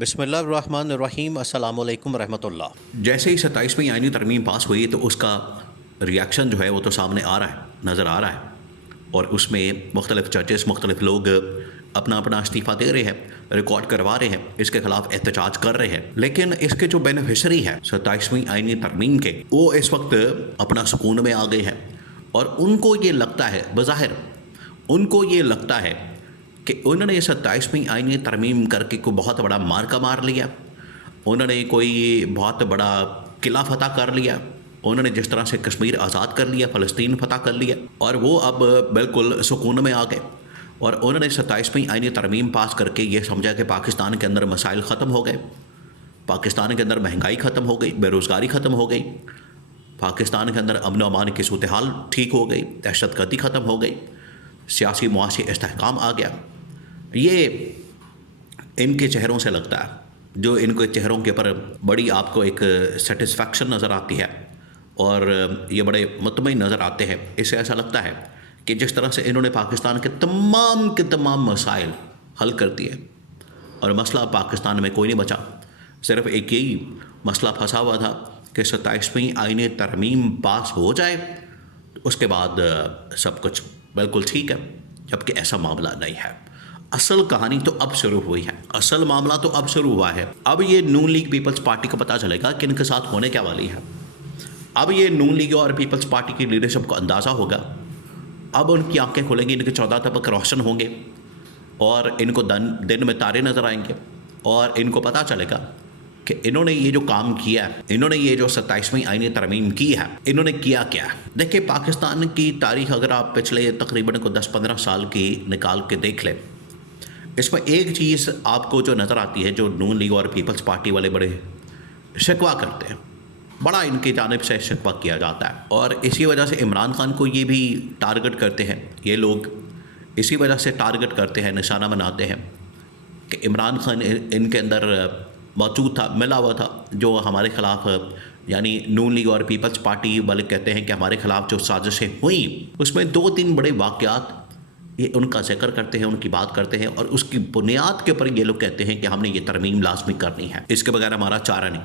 بسم اللہ الرحمن الرحیم، السلام علیکم ورحمۃ اللہ۔ جیسے ہی 27ویں آئینی ترمیم پاس ہوئی تو اس کا ریاکشن جو ہے وہ تو سامنے آ رہا ہے، نظر آ رہا ہے، اور اس میں مختلف ججز، مختلف لوگ اپنا اپنا استعفیٰ دے رہے ہیں، ریکارڈ کروا رہے ہیں، اس کے خلاف احتجاج کر رہے ہیں۔ لیکن اس کے جو بینیفیشری ہے 27ویں آئینی ترمیم کے، وہ اس وقت اپنا سکون میں آ گئے ہیں، اور ان کو یہ لگتا ہے، بظاہر ان کو یہ لگتا ہے کہ انہوں نے 27ویں آئینی ترمیم کر کے کوئی بہت بڑا مارکا مار لیا، انہوں نے کوئی بہت بڑا قلعہ فتح کر لیا، انہوں نے جس طرح سے کشمیر آزاد کر لیا، فلسطین فتح کر لیا، اور وہ اب بالکل سکون میں آ گئے، اور انہوں نے 27ویں آئینی ترمیم پاس کر کے یہ سمجھا کہ پاکستان کے اندر مسائل ختم ہو گئے، پاکستان کے اندر مہنگائی ختم ہو گئی، بے روزگاری ختم ہو گئی، پاکستان کے اندر امن و امان کی صورتحال ٹھیک ہو گئی، دہشت گردی ختم ہو گئی، سیاسی معاشی استحکام آ گیا۔ یہ ان کے چہروں سے لگتا ہے، جو ان کے چہروں کے اوپر بڑی آپ کو ایک سیٹسفیکشن نظر آتی ہے، اور یہ بڑے مطمئن نظر آتے ہیں۔ اس سے ایسا لگتا ہے کہ جس طرح سے انہوں نے پاکستان کے تمام مسائل حل کر دیے، اور مسئلہ پاکستان میں کوئی نہیں بچا، صرف ایک یہی مسئلہ پھنسا ہوا تھا کہ 27ویں آئینی ترمیم پاس ہو جائے، اس کے بعد سب کچھ بالکل ٹھیک ہے، جبکہ ایسا معاملہ نہیں ہے۔ اصل کہانی تو اب شروع ہوئی ہے، اصل معاملہ تو اب شروع ہوا ہے۔ اب یہ نون لیگ پیپلز پارٹی کو پتہ چلے گا کہ ان کے ساتھ ہونے کیا والی ہے۔ اب یہ نون لیگ اور پیپلز پارٹی کی لیڈرشپ کو اندازہ ہوگا، اب ان کی آنکھیں کھلیں گی، ان کے 14 طبق روشن ہوں گے، اور ان کو دن میں تارے نظر آئیں گے، اور ان کو پتہ چلے گا کہ انہوں نے یہ جو کام کیا ہے، انہوں نے یہ جو 27ویں آئینی ترمیم کی ہے، انہوں نے کیا کیا ہے۔ دیکھیں، پاکستان کی تاریخ اگر آپ پچھلے تقریباً 10-15 سال کی نکال کے دیکھ لیں، اس میں ایک چیز آپ کو جو نظر آتی ہے، جو نون لیگ اور پیپلز پارٹی والے بڑے شکوہ کرتے ہیں، بڑا ان کی جانب سے شکوہ کیا جاتا ہے، اور اسی وجہ سے عمران خان کو یہ بھی ٹارگٹ کرتے ہیں، یہ لوگ اسی وجہ سے ٹارگٹ کرتے ہیں، نشانہ بناتے ہیں کہ عمران خان ان کے اندر موجود تھا، ملا ہوا تھا، جو ہمارے خلاف، یعنی نون لیگ اور پیپلز پارٹی والے کہتے ہیں کہ ہمارے خلاف جو سازشیں ہوئیں، اس میں 2-3 بڑے واقعات یہ ان کا ذکر کرتے ہیں، ان کی بات کرتے ہیں، اور اس کی بنیاد کے اوپر یہ لوگ کہتے ہیں کہ ہم نے یہ ترمیم لازمی کرنی ہے، اس کے بغیر ہمارا چارہ نہیں،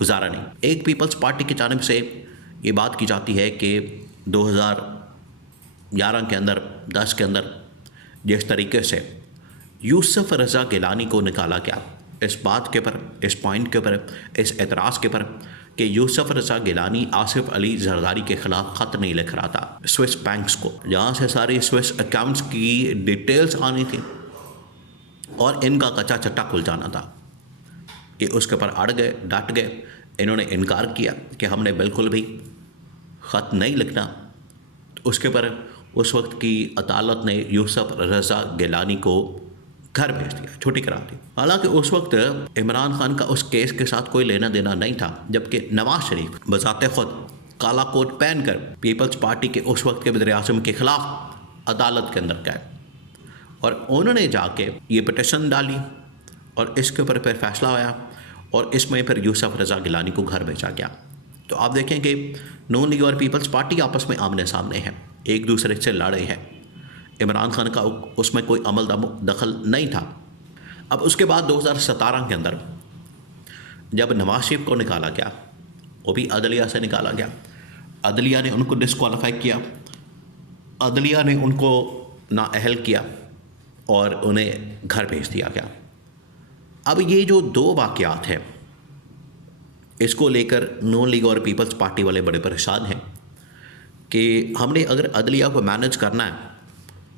گزارا نہیں۔ ایک پیپلز پارٹی کی جانب سے یہ بات کی جاتی ہے کہ 2011 کے اندر، 10 کے اندر جس طریقے سے یوسف رضا گیلانی کو نکالا گیا، اس بات کے اوپر، اس پوائنٹ کے اوپر، اس اعتراض کے اوپر کہ یوسف رضا گیلانی آصف علی زرداری کے خلاف خط نہیں لکھ رہا تھا سوئس بینکس کو، جہاں سے ساری سوئس اکاؤنٹس کی ڈیٹیلز آنی تھی، اور ان کا کچا چٹا کھل جانا تھا، کہ اس کے اوپر اڑ گئے، ڈٹ گئے، انہوں نے انکار کیا کہ ہم نے بالکل بھی خط نہیں لکھنا۔ اس کے اوپر اس وقت کی عدالت نے یوسف رضا گیلانی کو گھر بھیج دیا، چھٹی کرا دی۔ حالانکہ اس وقت عمران خان کا اس کیس کے ساتھ کوئی لینا دینا نہیں تھا، جبکہ نواز شریف بذات خود کالا کوٹ پہن کر پیپلز پارٹی کے اس وقت کے وزیر اعظم کے خلاف عدالت کے اندر گئے، اور انہوں نے جا کے یہ پٹیشن ڈالی، اور اس کے اوپر پھر فیصلہ آیا، اور اس میں پھر یوسف رضا گیلانی کو گھر بھیجا گیا۔ تو آپ دیکھیں کہ نون لیگ اور پیپلز پارٹی آپس میں آمنے سامنے ہیں، ایک دوسرے سے لڑے ہیں، عمران خان کا اس میں کوئی عمل دخل نہیں تھا۔ اب اس کے بعد 2017 کے اندر جب نواز شریف کو نکالا گیا، وہ بھی عدلیہ سے نکالا گیا، عدلیہ نے ان کو ڈسکوالیفائی کیا، عدلیہ نے ان کو نااہل کیا، اور انہیں گھر بھیج دیا گیا۔ اب یہ جو 2 واقعات ہیں، اس کو لے کر نون لیگ اور پیپلز پارٹی والے بڑے پریشان ہیں کہ ہم نے اگر عدلیہ کو مینج کرنا ہے،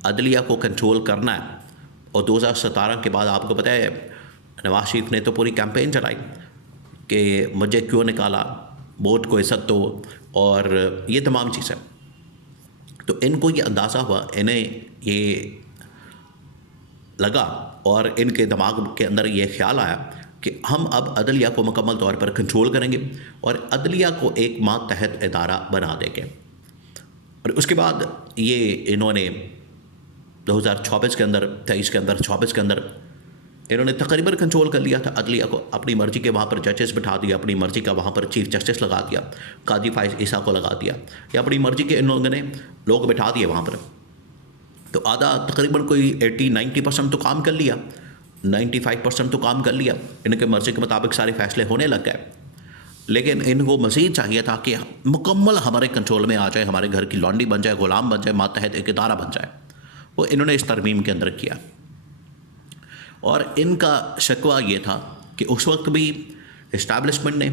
عدلیہ کو کنٹرول کرنا ہے، اور 2017 کے بعد آپ کو پتہ ہے نواز شریف نے تو پوری کیمپین چلائی کہ مجھے کیوں نکالا، ووٹ کو عزت دو، اور یہ تمام چیزیں، تو ان کو یہ اندازہ ہوا، انہیں یہ لگا، اور ان کے دماغ کے اندر یہ خیال آیا کہ ہم اب عدلیہ کو مکمل طور پر کنٹرول کریں گے، اور عدلیہ کو ایک ماتحت ادارہ بنا دیں گے۔ اور اس کے بعد یہ انہوں نے 2024 کے اندر، 23 کے اندر، 24 کے اندر انہوں نے تقریباً کنٹرول کر لیا تھا عدلیہ کو، اپنی مرضی کے وہاں پر ججز بٹھا دیا، اپنی مرضی کا وہاں پر چیف جسٹس لگا دیا، قاضی فائز عیسیٰ کو لگا دیا، یا اپنی مرضی کے ان لوگوں نے لوگ بٹھا دیے وہاں پر۔ تو آدھا تقریباً کوئی 80-90% تو کام کر لیا، 95% تو کام کر لیا، ان کے مرضی کے مطابق سارے فیصلے ہونے لگ گئے، لیکن ان کو مزید چاہیے تھا کہ مکمل ہمارے کنٹرول میں آ جائے، ہمارے گھر کی لانڈی بن جائے، غلام بن جائے، ماتحت ایک ادارہ بن جائے۔ وہ انہوں نے اس ترمیم کے اندر کیا، اور ان کا شکوہ یہ تھا کہ اس وقت بھی اسٹیبلشمنٹ نے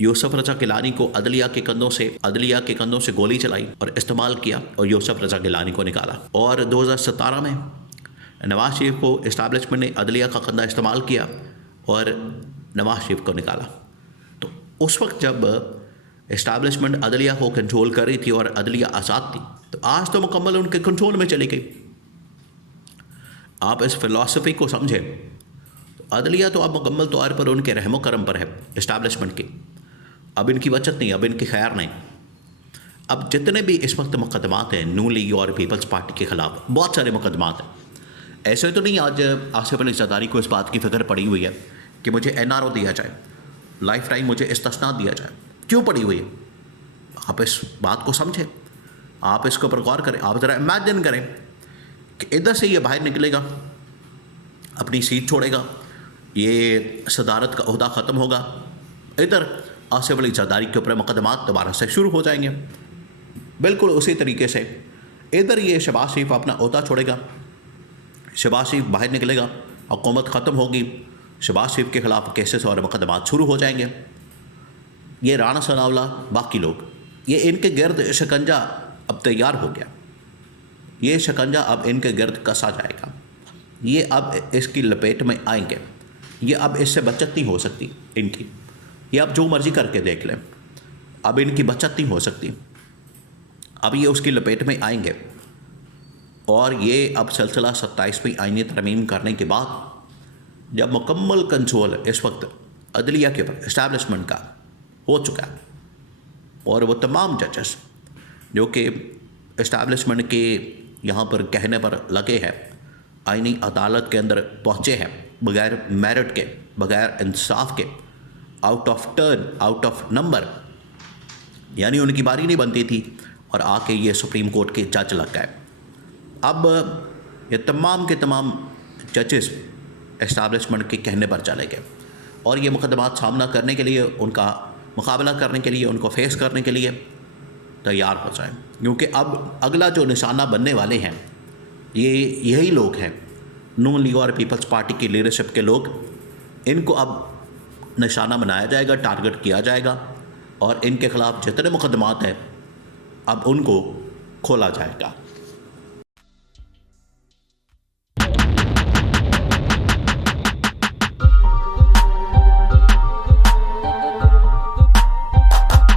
یوسف رضا گیلانی کو عدلیہ کے کندھوں سے گولی چلائی اور استعمال کیا، اور یوسف رضا گیلانی کو نکالا۔ اور 2017 میں نواز شریف کو اسٹیبلشمنٹ نے عدلیہ کا کندھا استعمال کیا اور نواز شریف کو نکالا۔ تو اس وقت جب اسٹیبلشمنٹ عدلیہ کو کنٹرول کر رہی تھی اور عدلیہ آزاد تھی، تو آج تو مکمل ان کے کنٹرول میں چلی گئی۔ آپ اس فلسفی کو سمجھیں تو عدلیہ تو اب مکمل طور پر ان کے رحم و کرم پر ہے، اسٹیبلشمنٹ کی۔ اب ان کی بچت نہیں، اب ان کی خیر نہیں۔ اب جتنے بھی اس وقت مقدمات ہیں نون لیگ اور پیپلز پارٹی کے خلاف، بہت سارے مقدمات ہیں۔ ایسے تو نہیں آج آصف علی زرداری کو اس بات کی فکر پڑی ہوئی ہے کہ مجھے NRO دیا جائے، لائف ٹائم مجھے استثناء دیا جائے۔ کیوں پڑی ہوئی ہے؟ آپ اس بات کو سمجھیں، آپ اس کے اوپر غور کریں۔ آپ ذرا امیجن کریں کہ ادھر سے یہ باہر نکلے گا، اپنی سیٹ چھوڑے گا، یہ صدارت کا عہدہ ختم ہوگا، ادھر آصف علی زرداری کے اوپر مقدمات دوبارہ سے شروع ہو جائیں گے۔ بالکل اسی طریقے سے ادھر یہ شہباز شریف اپنا عہدہ چھوڑے گا، شہباز شریف باہر نکلے گا، حکومت ختم ہوگی، شہباز شریف کے خلاف کیسز اور مقدمات شروع ہو جائیں گے۔ یہ رانا ثناء اللہ، باقی لوگ، یہ ان کے گرد شکنجہ اب تیار ہو گیا۔ یہ شکنجہ اب ان کے گرد کسا جائے گا، یہ اب اس کی لپیٹ میں آئیں گے، یہ اب اس سے بچت نہیں ہو سکتی ان کی۔ یہ اب جو مرضی کر کے دیکھ لیں، اب ان کی بچت نہیں ہو سکتی، اب یہ اس کی لپیٹ میں آئیں گے۔ اور یہ اب سلسلہ 27ویں آئینی ترمیم کرنے کے بعد جب مکمل کنٹرول اس وقت عدلیہ کے اوپر اسٹیبلشمنٹ کا ہو چکا ہے، اور وہ تمام ججز جو کہ اسٹیبلشمنٹ کے یہاں پر کہنے پر لگے ہیں، آئینی عدالت کے اندر پہنچے ہیں بغیر میرٹ کے، بغیر انصاف کے، out of turn, out of number, یعنی ان کی باری نہیں بنتی تھی اور آ کے یہ سپریم کورٹ کے جج لگ گئے۔ اب یہ تمام کے تمام ججز اسٹیبلشمنٹ کے کہنے پر چلے گئے، اور یہ مقدمات سامنا کرنے کے لیے، ان کا مقابلہ کرنے کے لیے، ان کو فیس کرنے کے لیے تیار ہو جائیں، کیونکہ اب اگلا جو نشانہ بننے والے ہیں یہی لوگ ہیں، نون لیگ اور پیپلز پارٹی کی لیڈرشپ کے لوگ۔ ان کو اب نشانہ بنایا جائے گا، ٹارگٹ کیا جائے گا، اور ان کے خلاف جتنے مقدمات ہیں اب ان کو کھولا جائے گا۔